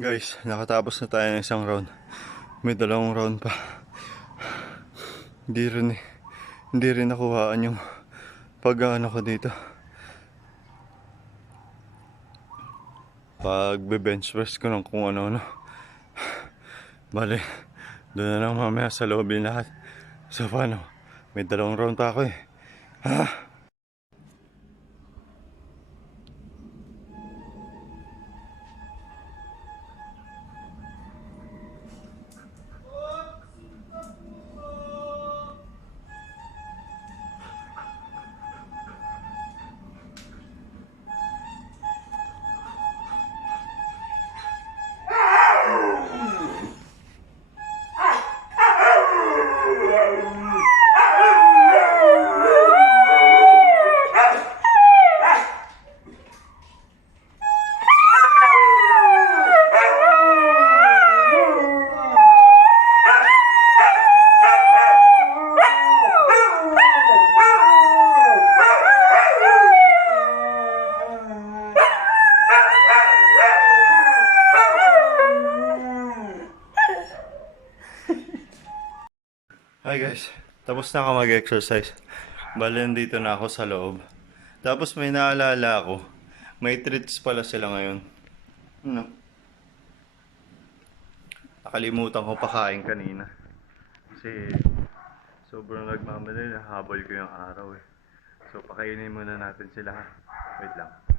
Guys, nakatapos na tayo ng isang round. May dalawang round pa. Hindi rin Hindi rin nakuhaan yung pag-ano ko dito. Pag-bench press ko ng kung ano-ano. Bale, doon na lang mamaya sa loob yung lahat. So paano? May dalawang round pa ako eh. Hi guys, tapos na ako mag-exercise. Bale, nandito na ako sa loob. Tapos may naalala ako. May treats pala sila ngayon. Ano? Nakalimutan ko pakain kanina. Kasi sobrang nagmamadali, nahabol ko yung araw eh. So pakainin muna natin sila ha. Wait lang.